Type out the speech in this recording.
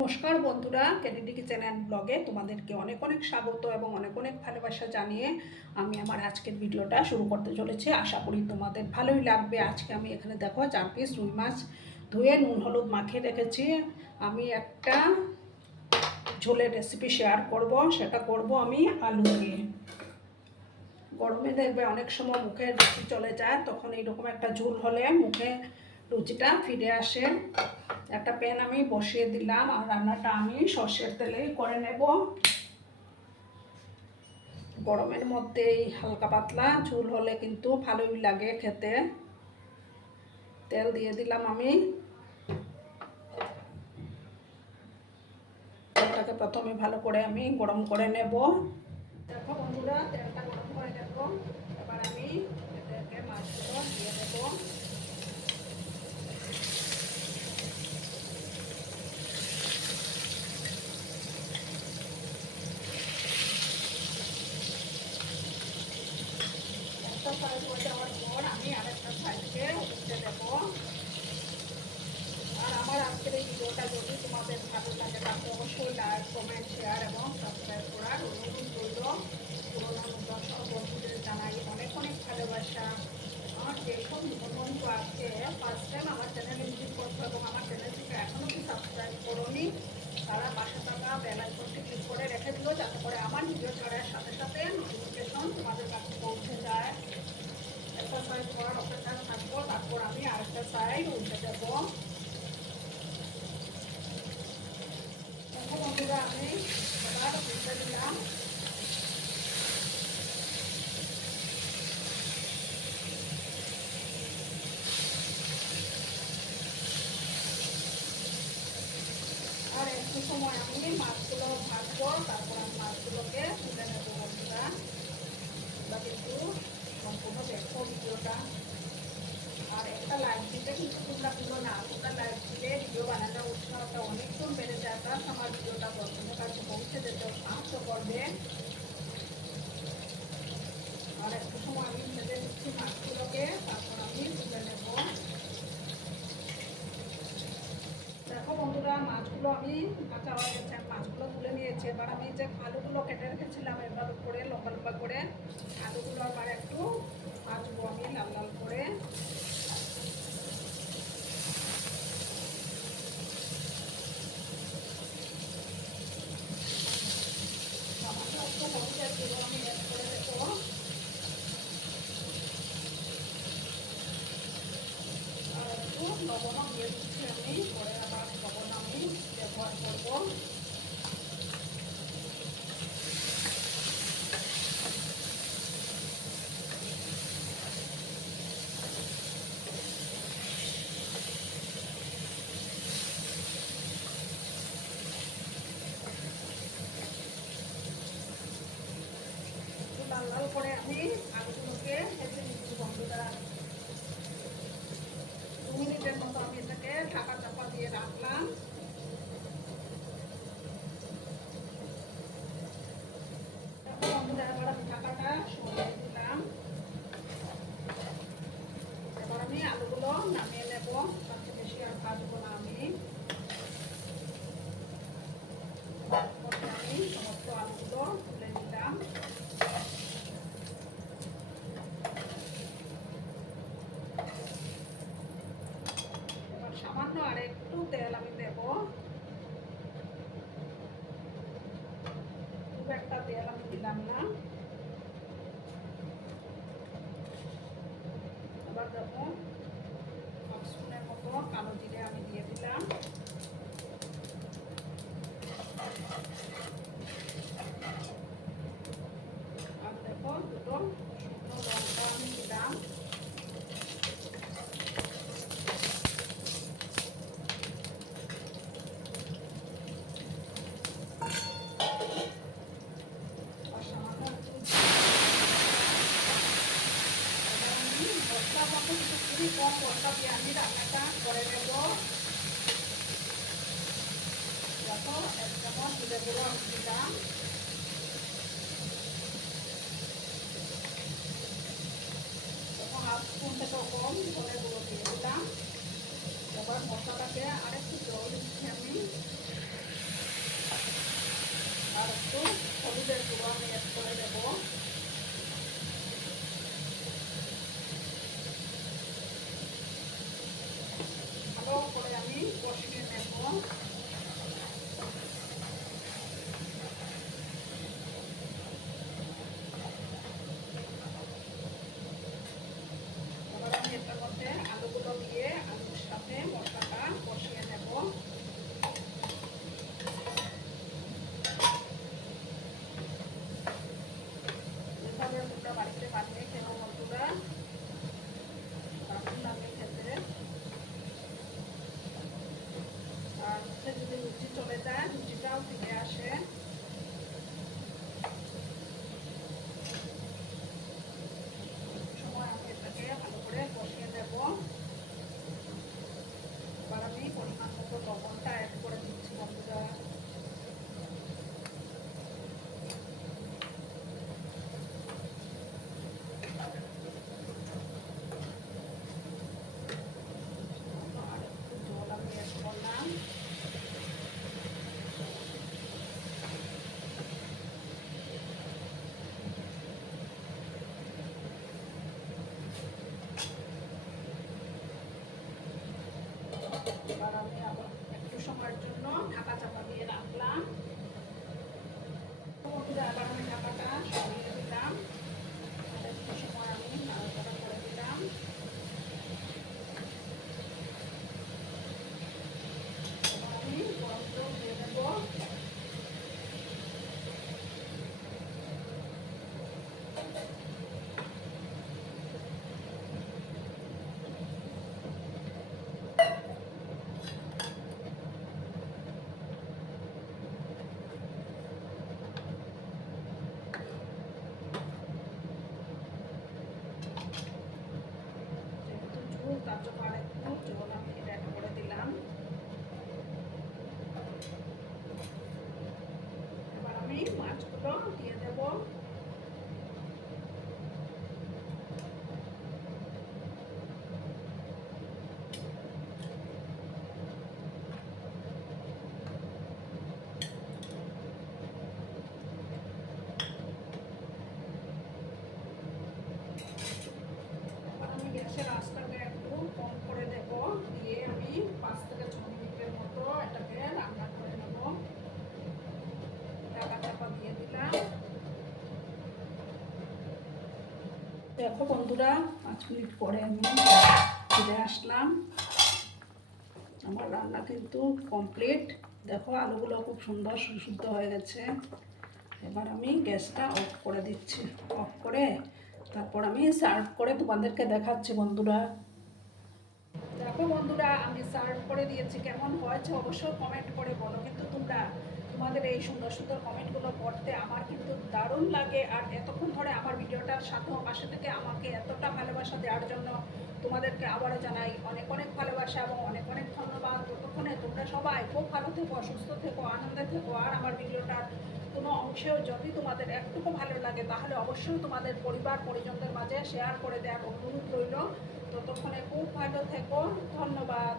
নমস্কার বন্ধুরা, candy kitchen and ব্লগে তোমাদেরকে অনেক অনেক স্বাগত এবং অনেক অনেক ভালোবাসা জানিয়ে আমি আমার আজকের ভিডিওটা শুরু করতে চলেছি। আশা করি তোমাদের ভালোই লাগবে। আজকে আমি এখানে দেখো 4 পিস রুই মাছ ধুয়ে নুন হলুদ মাখিয়ে রেখেছি। আমি একটা ঝোলের রেসিপি শেয়ার করব, সেটা করব আমি আলু দিয়ে। গরমে দেখবে অনেক সময় মুখে রুচি চলে যায়, তখন এইরকম একটা ঝোল হলে মুখে রুচিটা ফিরে আসে। একটা প্যান আমি বসিয়ে দিলাম আর রান্নাটা আমি সর্ষের তেলেই করে নেব। গরমের মধ্যে এই হালকা পাতলা ঝোল হলে কিন্তু ভালোই লাগে খেতে। তেল দিয়ে দিলাম আমি। তেলটাকে প্রথমে ভালো করে আমি গরম করে নেব। দেখো বন্ধুরা, তেলটা গরম হয়ে গেল। এবার আমি এটাকে মাছগুলো দিয়ে দেবো। একটা সাইড হয়ে যাওয়ার পর আমি আরেকটা সাইডকে উঠতে দেবো। আর আমার আজকের এই ভিডিওটা যদি তোমাদের ভালো লাগে তাহলে অবশ্যই লাইক কমেন্ট শেয়ার এবং সাবস্ক্রাইব করার অনুরোধ রইল। পুরোনো নতুন সব বন্ধুদের জানাই অনেক অনেক ভালোবাসা। আমার যেসব নতুন বন্ধু আছে ফার্স্ট টাইম আমার চ্যানেলে ভিজিট করছো এবং আমার চ্যানেলটিকে এখনও কি সাবস্ক্রাইব করোনি, তারা পাশে থাকা বেল আইকনটি ক্লিক করে রেখে দিল, যাতে করে আমার ভিডিও ছাড়ার সাথে সাথে নোটিফিকেশন তোমাদের কাছে পৌঁছে যায়। একটা সাইড করার অপেক্ষা থাকবো, তারপর আমি আরেকটা সাইড উল্টে দেবো। বন্ধুরা, আমি এবার উল্টে দিলাম। আর একটু সময় আমি মাছগুলো ভাজবো, তারপর আমি মাছগুলোকে তুলে নেবো। বন্ধুরা, তোমরা কিন্তু সম্পূর্ণ দেখো ভিডিওটা। আর একটা লাইক দিতে কিন্তু তোমরা ভুলো না। তোমরা লাইক দিলে ভিডিও বানানোর উৎসাহটা অনেকক্ষণ বেড়ে যায়, প্লাস আমার ভিডিওটা দর্শকের কাছে পৌঁছে যেতে সাহায্য করবে। আর একটু সময় আমি ভেজে দিচ্ছি মাছগুলোকে, তারপর আমি তুলে নেব। দেখো বন্ধুরা, মাছগুলো আমি কাঁচা হয়ে গেছে, মাছগুলো তুলে নিয়েছি। এবার আমি যে আলুগুলো কেটে রেখেছিলাম এবার করে লম্বা লম্বা করে আলুগুলো আবার একটু ভাজবো আমি লাল লাল করে। সামান্য একটু হলুদের গুঁড়ো আমি অ্যাড করে দেবো। আর একটু লবণও দিয়ে দিচ্ছি আমি, পরে আবার লবণ আমি ব্যবহার করবো। লাল লাল করে আমি আলুগুলোকে ভেজে নিচ্ছি। বন্ধুরা, 2 মিনিটের মতো আমি এটাকে ঢাকা চাপা দিয়ে রাখলাম। বন্ধুরা, এবার আমি ঢাকাটা সরিয়ে দিলাম। এবার আমি আলুগুলো নামিয়ে নেব, তাতে বেশি আর ভাজবো না আমি। আমি সমস্ত আলুগুলো তুলে নিলাম। এবার সামান্য আর একটু তেল আমি দেব। খুব একটা তেল আমি দিলাম না। এবার দেখো 1 স্পুনের মতো কালো জিরে আমি দিয়ে দিলাম। আর দেখো 2টো শুকনো লঙ্কা আমি দিলাম। আর সামান্য একটু মশলা মতো কিছু খুবই কম মশলা দিয়ে আমি রান্নাটা করে নেব। দেখো 1 চামচ জিরে গুঁড়ো আমি দিলাম। দেখো 1/2 স্পুন থেকেও কম ধনে গুঁড়ো দিয়ে দিলাম। এবার মশলাটাকে আরেকটু জল দিচ্ছি আমি। ঢাকা চাপা দিয়ে রাখলাম। বন্ধুরা এবার আমি ঢাকাটা সরিয়ে দিলাম, একটু সময় আমি নাড়াচাড়া করে দিলাম। এবার আমি গরম জল দিয়ে দেবো। তার জন্য আর একটু জল আমি এটা অ্যাড করে দিলাম। এবার আমি মাছগুলো দিয়ে দেব। গ্যাসের আঁচটাকে একটু কম করে দেব, দিয়ে আমি 5 থেকে 6 মিনিটের মতো এটাকে রান্না করে নেব। ঢাকা চাপা দিয়ে দিলাম। দেখো বন্ধুরা 5 মিনিট পরে আমি ফিরে আসলাম। আমার রান্না কিন্তু কমপ্লিট। দেখো আলুগুলো খুব সুন্দর সুসিদ্ধ হয়ে গেছে। এবার আমি গ্যাসটা অফ করে দিচ্ছি। অফ করে তারপর আমি সার্ভ করে তোমাদেরকে দেখাচ্ছি বন্ধুরা। দেখো বন্ধুরা আমি সার্ভ করে দিয়েছি, কেমন হয়েছে অবশ্যই কমেন্ট করে বলো। কিন্তু তোমাদের এই সুন্দর সুন্দর কমেন্টগুলো পড়তে আমার কিন্তু দারুণ লাগে। আর এতক্ষণ ধরে আমার ভিডিওটার সাথে পাশে থেকে আমাকে এতটা ভালোবাসা দেওয়ার জন্য তোমাদেরকে আবারও জানাই অনেক অনেক ভালোবাসা এবং অনেক অনেক ধন্যবাদ। ততক্ষণে তোমরা সবাই খুব ভালো থেকো, সুস্থ থেকো, আনন্দে থেকো। আর আমার ভিডিওটার কোনো অংশেও যদি তোমাদের একটুকু ভালো লাগে তাহলে অবশ্যই তোমাদের পরিবার পরিজনদের মাঝে শেয়ার করে দেওয়ার অনুরোধ রইল। ততক্ষণে খুব ভালো থেকো, ধন্যবাদ।